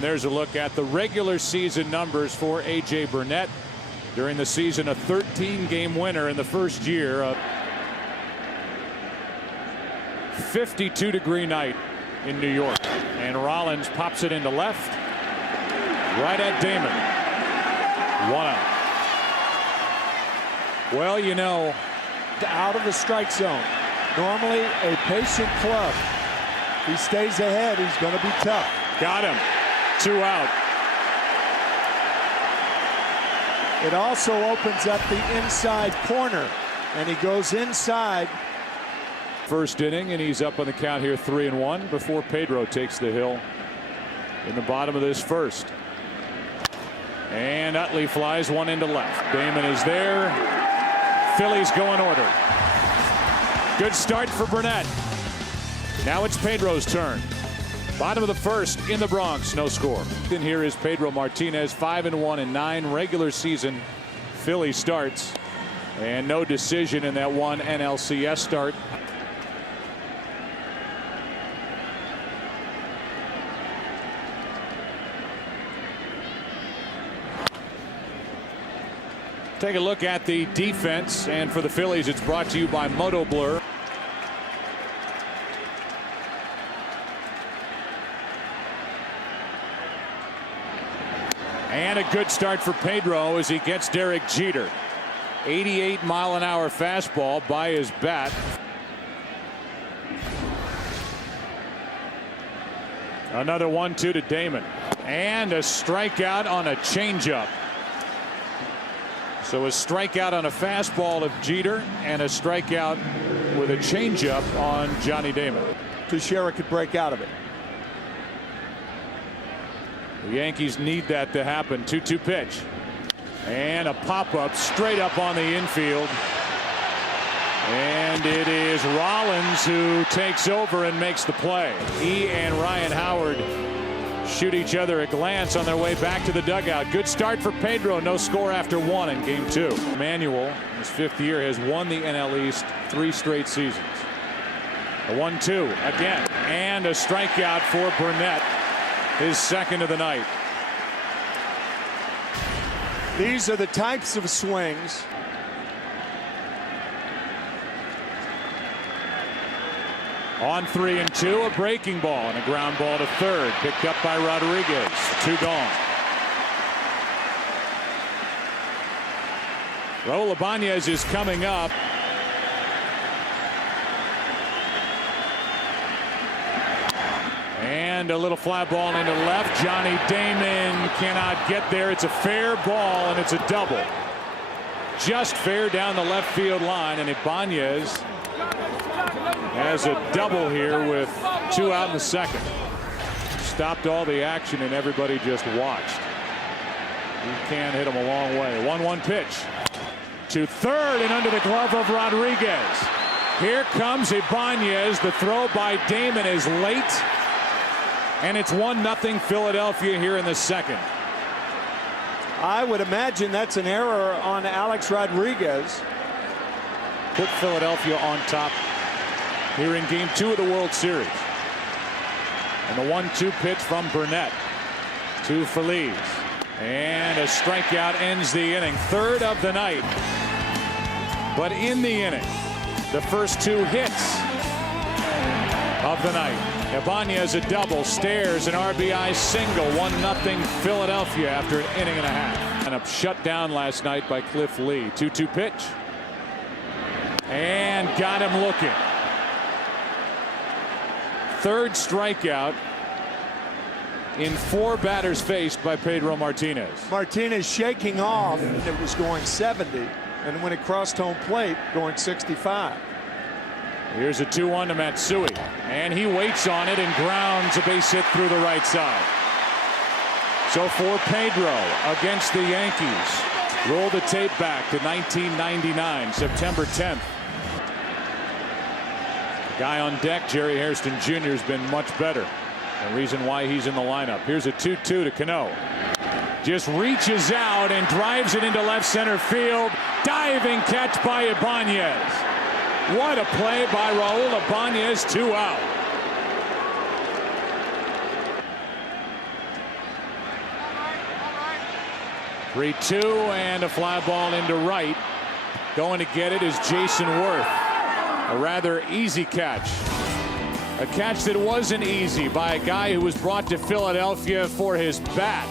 There's a look at the regular season numbers for A.J. Burnett. During the season, a 13-game winner in the first year. A 52-degree night in New York. And Rollins pops it into left. Right at Damon. 1 out. Well, you know, out of the strike zone. Normally a patient club. If he stays ahead, he's going to be tough. Got him. 2 out. It also opens up the inside corner, and he goes inside. First inning, and he's up on the count here 3-1 before Pedro takes the hill in the bottom of this first. And Utley flies one into left. Damon is there. Phillies go in order. Good start for Burnett. Now it's Pedro's turn. Bottom of the first in the Bronx, no score. And here is Pedro Martinez, 5-1 in 9 regular season Philly starts, and no decision in that one NLCS start. Take a look at the defense, and for the Phillies, it's brought to you by Moto Blur. And a good start for Pedro as he gets Derek Jeter. 88-mile-an-hour fastball by his bat. Another 1-2 to Damon. And a strikeout on a changeup. So a strikeout on a fastball of Jeter and a strikeout with a changeup on Johnny Damon. Teixeira could break out of it. The Yankees need that to happen. 2-2 pitch. And a pop-up straight up on the infield. And it is Rollins who takes over and makes the play. He and Ryan Howard shoot each other a glance on their way back to the dugout. Good start for Pedro. No score after 1 in game 2. Manuel, in his 5th year, has won the NL East 3 straight seasons. A 1-2 again. And a strikeout for Burnett. His second of the night. These are the types of swings. On 3-2, a breaking ball and a ground ball to third. Picked up by Rodriguez. 2 gone. Raul Ibanez is coming up. And a little fly ball into left. Johnny Damon cannot get there. It's a fair ball, and it's a double. Just fair down the left field line, and Ibanez has a double here with 2 out in the second. Stopped all the action, and everybody just watched. He can hit him a long way. 1-1 pitch to third and under the glove of Rodriguez. Here comes Ibanez. The throw by Damon is late. And it's 1-0 Philadelphia here in the second. I would imagine that's an error on Alex Rodriguez. Put Philadelphia on top here in game 2 of the World Series. And the 1-2 pitch from Burnett to Feliz. And a strikeout ends the inning. 3rd of the night. But in the inning, the first 2 hits of the night. Ibanez a double, Stairs an RBI single. 1-0 Philadelphia after an inning and a half. And up shut down last night by Cliff Lee. 2-2 pitch. And got him looking. 3rd strikeout in 4 batters faced by Pedro Martinez. Martinez shaking off. It was going 70, and when it crossed home plate, going 65. Here's a 2-1 to Matsui, and he waits on it and grounds a base hit through the right side. So for Pedro against the Yankees, roll the tape back to 1999, September 10th. The guy on deck, Jerry Hairston Jr., has been much better. The reason why he's in the lineup. Here's a 2-2 to Cano. Just reaches out and drives it into left center field. Diving catch by Ibanez. What a play by Raul Ibanez. 2 out. 3-2 and a fly ball into right. Going to get it is Jason Worth. A rather easy catch. A catch that wasn't easy by a guy who was brought to Philadelphia for his bat.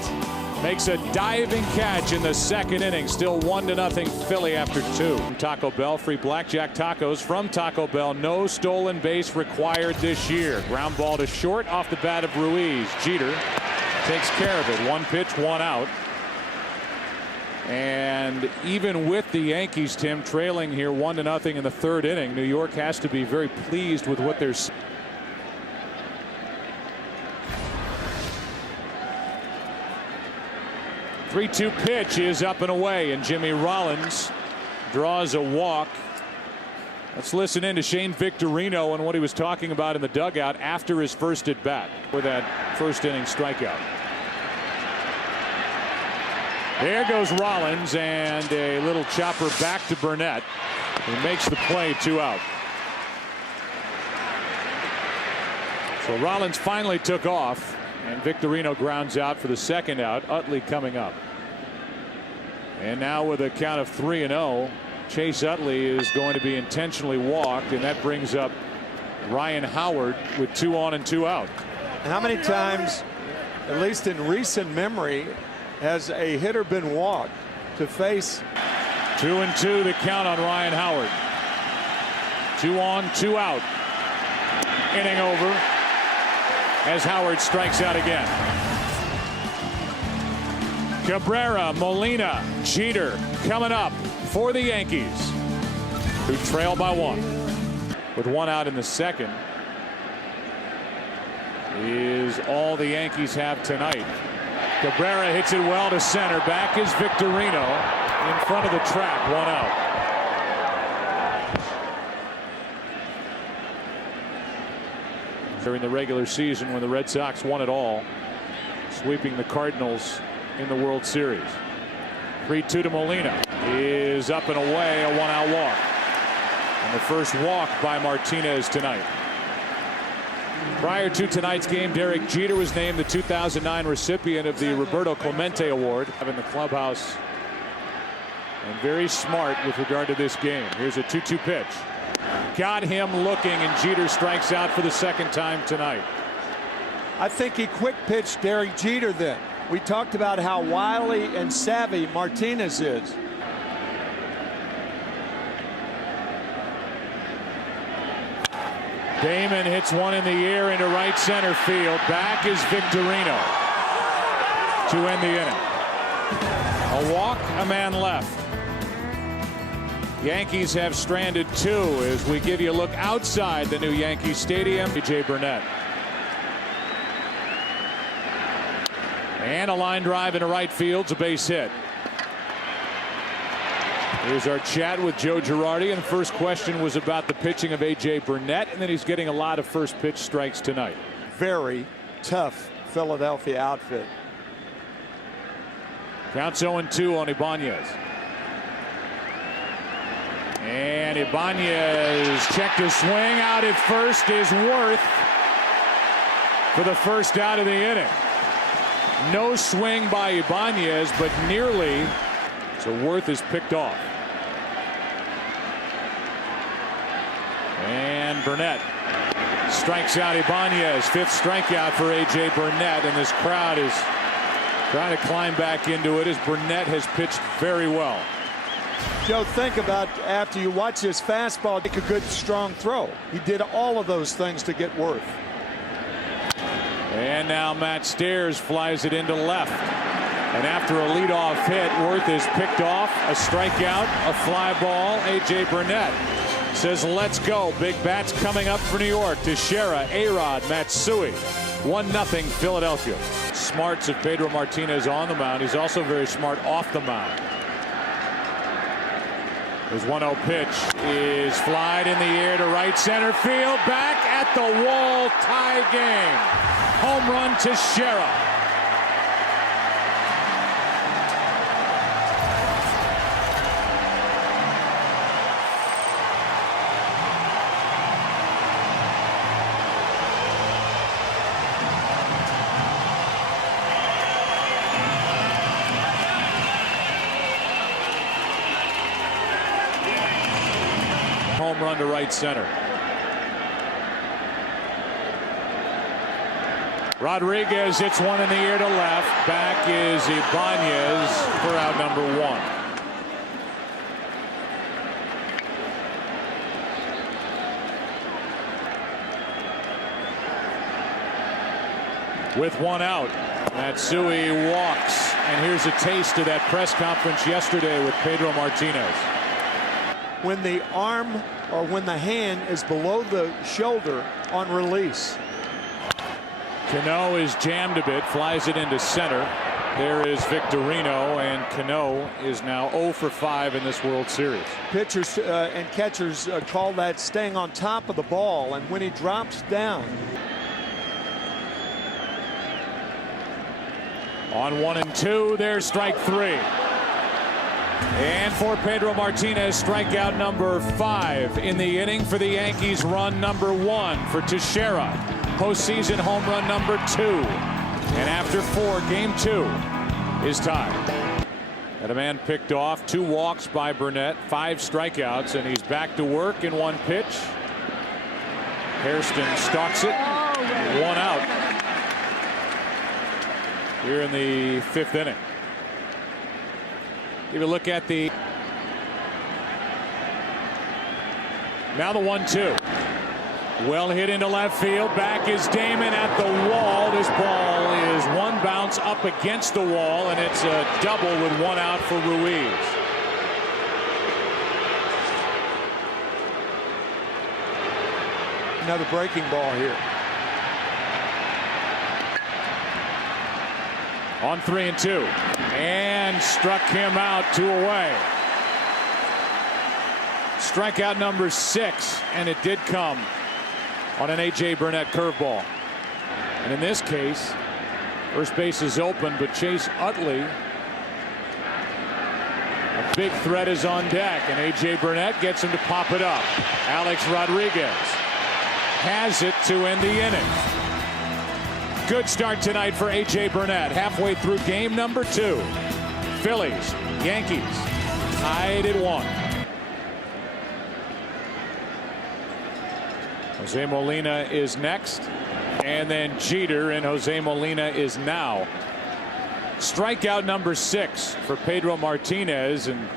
Makes a diving catch in the second inning. Still 1-0 Philly after 2. Taco Bell, free blackjack tacos from Taco Bell. No stolen base required this year. Ground ball to short off the bat of Ruiz. Jeter takes care of it. 1 pitch, 1 out. And even with the Yankees, Tim, trailing here 1-0 in the third inning, New York has to be very pleased with what they're seeing. 3-2 pitch is up and away, and Jimmy Rollins draws a walk. Let's listen in to Shane Victorino and what he was talking about in the dugout after his first at bat for that first inning strikeout. There goes Rollins, and a little chopper back to Burnett. He makes the play, 2 out. So Rollins finally took off, and Victorino grounds out for the second out. Utley coming up. And now with a count of 3-0, Chase Utley is going to be intentionally walked, and that brings up Ryan Howard with 2 on and 2 out. How many times, at least in recent memory, has a hitter been walked to face? 2-2 the count on Ryan Howard. 2 on, 2 out. Inning over as Howard strikes out again. Cabrera, Molina, Jeter coming up for the Yankees, who trail by 1. With 1 out in the second is all the Yankees have tonight. Cabrera hits it well to center. Back is Victorino in front of the track. 1 out. During the regular season, when the Red Sox won it all, sweeping the Cardinals in the World Series. 3-2 to Molina is up and away, a 1-out walk. And the first walk by Martinez tonight. Prior to tonight's game, Derek Jeter was named the 2009 recipient of the Roberto Clemente Award in the clubhouse, and very smart with regard to this game. Here's a 2-2 pitch. Got him looking, and Jeter strikes out for the second time tonight. I think he quick pitched Derek Jeter then. We talked about how wily and savvy Martinez is. Damon hits one in the air into right center field. Back is Victorino to end the inning. A walk, a man left. Yankees have stranded 2 as we give you a look outside the new Yankee Stadium. Burnett. And a line drive into right field. It's a base hit. Here's our chat with Joe Girardi, and the first question was about the pitching of A.J. Burnett, and then he's getting a lot of first pitch strikes tonight. Very tough Philadelphia outfit. Counts 0-2 on Ibanez. And Ibanez checked a swing. Out at first is Worth for the first out of the inning. No swing by Ibanez, but nearly. So Worth is picked off. And Burnett strikes out Ibanez. 5th strikeout for A.J. Burnett, and this crowd is trying to climb back into it as Burnett has pitched very well. Joe, think about after you watch this fastball, make a good strong throw. He did all of those things to get Worth. And now Matt Stairs flies it into left. And after a leadoff hit, Worth is picked off. A strikeout, a fly ball. A.J. Burnett says, let's go. Big bats coming up for New York. Teixeira, A-Rod, Matsui. 1-0 Philadelphia. Smarts of Pedro Martinez on the mound. He's also very smart off the mound. His 1-0 pitch is flied in the air to right center field. Back at the wall, tie game. Home run to Teixeira. home run to right center. Rodriguez hits one in the air to left. Back is Ibanez for out number 1. With 1 out, Matsui walks, and here's a taste of that press conference yesterday with Pedro Martinez. When the arm or when the hand is below the shoulder on release. Cano is jammed a bit, flies it into center. There is Victorino, and Cano is now 0 for 5 in this World Series. Pitchers and catchers call that staying on top of the ball, and when he drops down. On 1 and 2, there's strike 3. And for Pedro Martinez, strikeout number 5 in the inning for the Yankees. Run number 1 for Teixeira. Postseason home run number 2. And after 4, game 2 is tied. And a man picked off, 2 walks by Burnett, 5 strikeouts, and he's back to work in 1 pitch. Hairston stalks it, 1 out here in the 5th inning. Give a look at the now the 1-2. Well hit into left field. Back is Damon at the wall. This ball is 1 bounce up against the wall, and it's a double with 1 out for Ruiz. Another breaking ball here. On 3 and 2, and struck him out, 2 away. Strikeout number 6, and it did come on an A.J. Burnett curveball. And in this case, first base is open, but Chase Utley, a big threat, is on deck, and A.J. Burnett gets him to pop it up. Alex Rodriguez has it to end the inning. Good start tonight for A.J. Burnett. Halfway through game number 2. Phillies, Yankees tied at 1. Jose Molina is next, and then Jeter, and Jose Molina is now. Strikeout number 6 for Pedro Martinez, and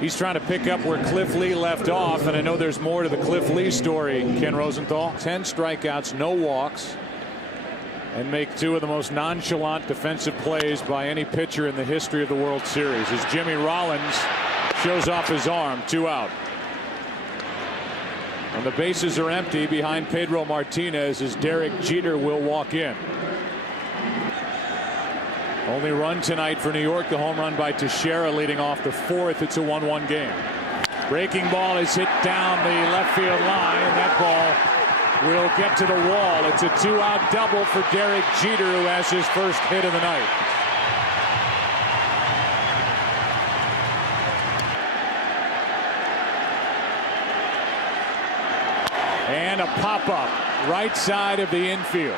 he's trying to pick up where Cliff Lee left off, and I know there's more to the Cliff Lee story, Ken Rosenthal. 10 strikeouts, no walks, and make 2 of the most nonchalant defensive plays by any pitcher in the history of the World Series as Jimmy Rollins shows off his arm. 2 out. And the bases are empty behind Pedro Martinez as Derek Jeter will walk in. Only run tonight for New York, the home run by Teixeira leading off the 4th. It's a 1-1 game. Breaking ball is hit down the left field line. That ball will get to the wall. It's a 2-out double for Derek Jeter, who has his first hit of the night. And a pop-up right side of the infield.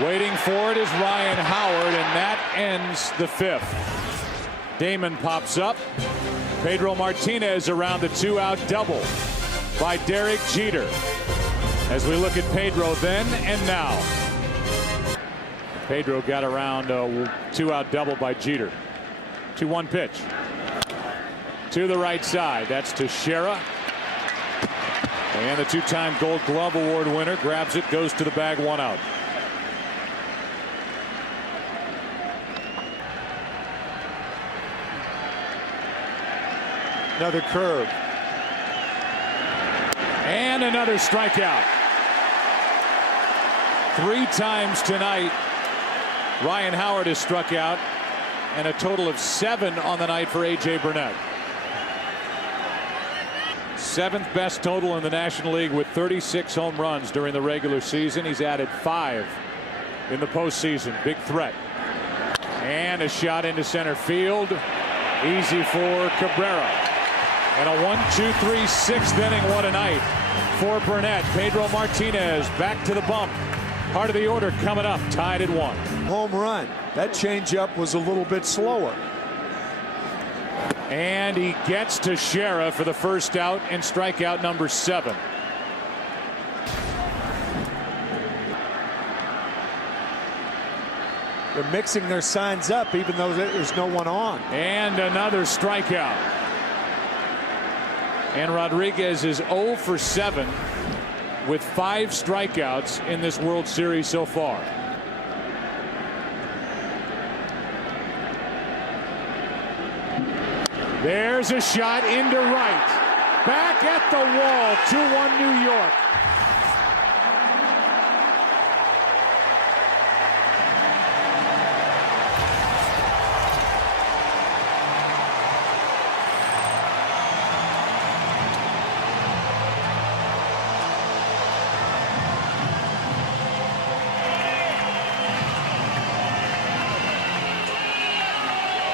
Waiting for it is Ryan Howard, and that ends the 5th. Damon pops up. Pedro Martinez around the 2-out double by Derek Jeter. As we look at Pedro then and now. Pedro got around a 2-out double by Jeter. 2-1 pitch. To the right side. That's Teixeira. And the 2-time Gold Glove Award winner grabs it, goes to the bag, 1 out. Another curve. And another strikeout. 3 times tonight Ryan Howard has struck out, and a total of 7 on the night for A.J. Burnett. 7th best total in the National League with 36 home runs during the regular season. He's added 5 in the postseason. Big threat. And a shot into center field. Easy for Cabrera. And a 1-2-3 6th inning. What a night for Burnett. Pedro Martinez back to the bump. Part of the order coming up, tied at 1. Home run. That changeup was a little bit slower. And he gets to Shera for the first out and strikeout number 7. They're mixing their signs up even though there's no one on. And another strikeout. And Rodriguez is 0 for 7 with 5 strikeouts in this World Series so far. There's a shot into right. Back at the wall. 2-1 New York.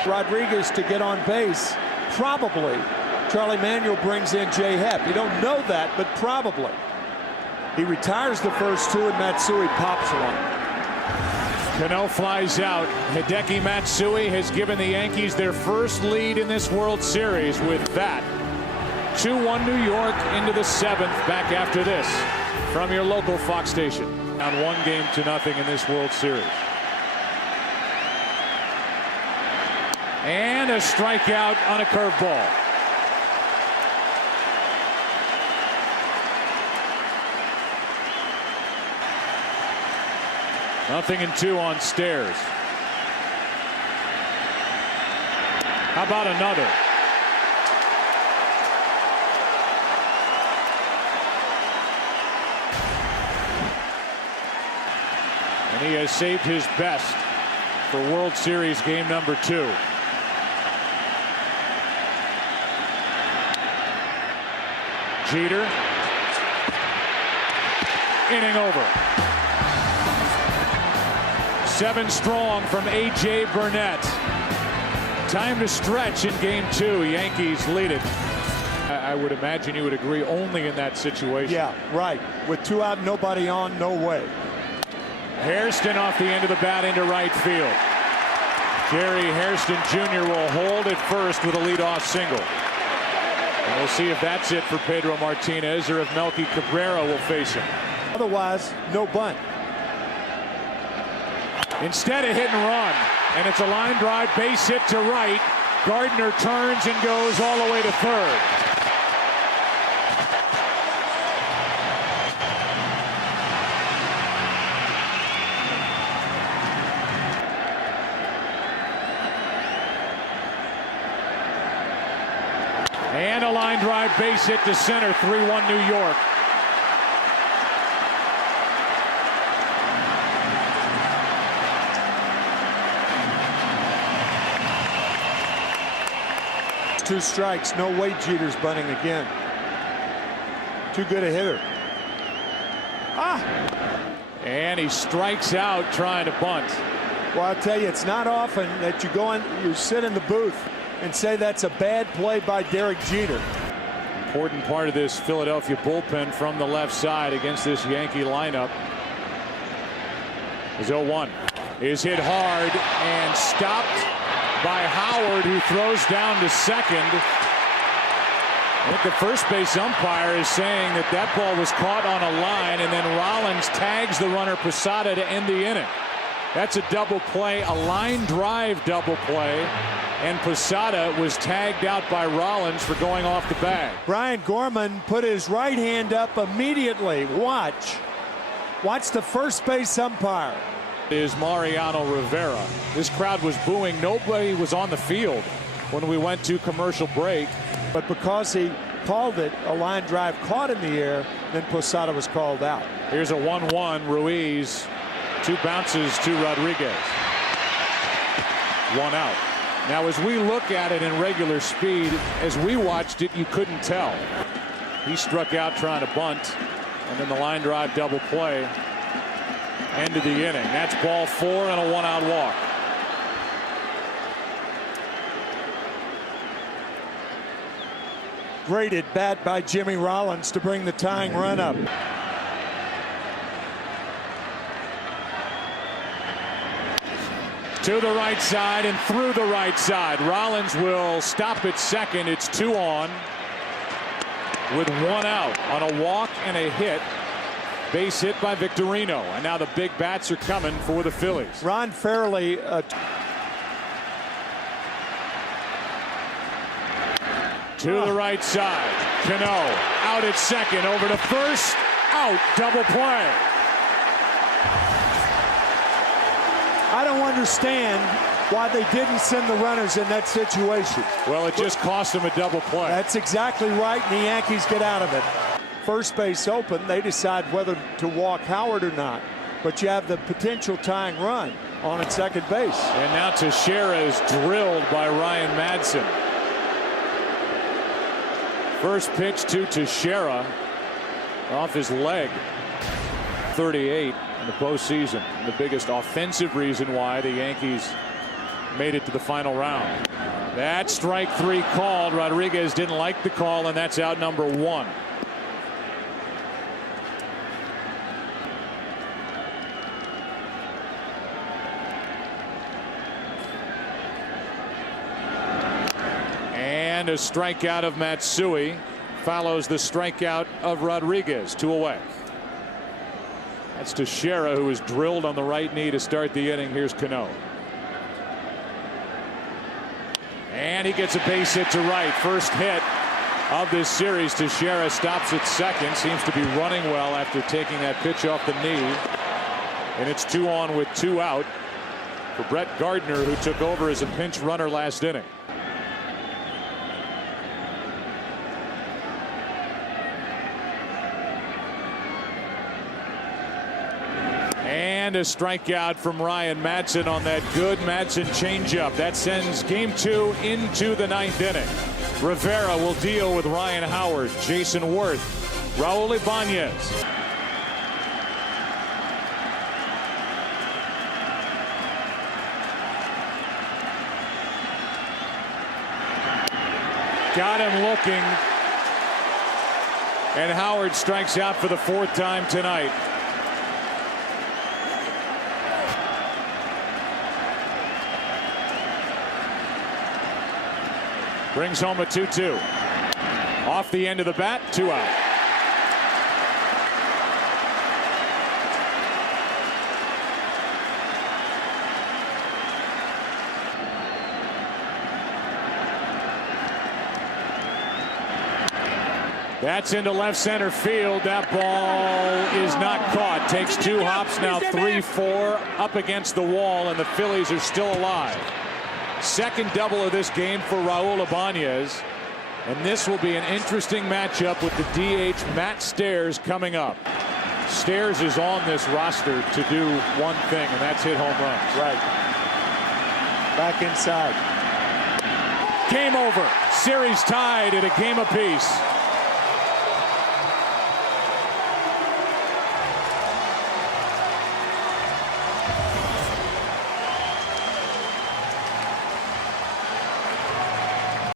Rodriguez to get on base. Probably Charlie Manuel brings in Jay Hepp. You don't know that, but probably. He retires the first 2 and Matsui pops one. Cano flies out. Hideki Matsui has given the Yankees their first lead in this World Series with that. 2-1 New York into the 7th. Back after this from your local Fox station. Down 1-0 in this World Series. And a strikeout on a curveball. Nothing in 2 on Stairs. How about another? And he has saved his best for World Series game number 2. Jeter. Inning over. 7 strong from A.J. Burnett. Time to stretch in game 2. Yankees lead it. I would imagine you would agree only in that situation. Yeah, right. With 2 out, nobody on, no way. Hairston off the end of the bat into right field. Jerry Hairston Jr. will hold at first with a leadoff single. And we'll see if that's it for Pedro Martinez or if Melky Cabrera will face him. Otherwise, no bunt. Instead, a hit and run. And it's a line drive, base hit to right. Gardner turns and goes all the way to third. And a line drive, base hit to center. 3-1 New York. Two strikes. No way Jeter's bunting again. Too good a hitter. And he strikes out trying to bunt. Well, I'll tell you, it's not often that you go in, you sit in the booth and say that's a bad play by Derek Jeter. Important part of this Philadelphia bullpen from the left side against this Yankee lineup. Is 0-1. Is hit hard and stopped by Howard, who throws down to second. I think the first base umpire is saying that that ball was caught on a line, and then Rollins tags the runner Posada to end the inning. That's a double play, a line drive double play, and Posada was tagged out by Rollins for going off the bag. Brian Gorman put his right hand up immediately. Watch the first base umpire. Is Mariano Rivera. This crowd was booing. Nobody was on the field when we went to commercial break. But because he called it a line drive caught in the air, then Posada was called out. Here's a 1-1. Ruiz. 2 bounces to Rodriguez. 1 out. Now, as we look at it in regular speed, as we watched it, you couldn't tell. He struck out trying to bunt, and then the line drive double play. End of the inning. That's ball 4 and a 1-out walk. Great at bat by Jimmy Rollins to bring the tying run up. To the right side and through the right side. Rollins will stop at second. It's 2 on with 1 out on a walk and a hit. Base hit by Victorino. And now the big bats are coming for the Phillies. Ron Fairley. To the right side. Cano out at second. Over to first. Out. Double play. I don't understand why they didn't send the runners in that situation. Well, it just cost them a double play. That's exactly right, and the Yankees get out of it. First base open, they decide whether to walk Howard or not. But you have the potential tying run on at second base. And now Teixeira is drilled by Ryan Madson. First pitch to Teixeira off his leg. 38 in the postseason. The biggest offensive reason why the Yankees made it to the final round. That strike 3 called. Rodriguez didn't like the call, and that's out number 1. And a strikeout of Matsui follows the strikeout of Rodriguez. 2 away. That's Teixeira, who was drilled on the right knee to start the inning. Here's Cano. And he gets a base hit to right. First hit of this series. Teixeira stops at second. Seems to be running well after taking that pitch off the knee. And it's 2 on with 2 out for Brett Gardner, who took over as a pinch runner last inning. And a strikeout from Ryan Madson on that good Madson changeup. That sends game 2 into the 9th inning. Rivera will deal with Ryan Howard, Jason Worth, Raul Ibanez. Got him looking. And Howard strikes out for the 4th time tonight. Brings home a 2-2. Off the end of the bat, 2 out. That's into left center field. That ball is not caught. Takes 2 hops, now 3-4 up against the wall, and the Phillies are still alive. Second double of this game for Raul Ibanez, and this will be an interesting matchup with the DH Matt Stairs coming up. Stairs is on this roster to do one thing, and that's hit home runs. Right. Back inside. Game over. Series tied at a game apiece.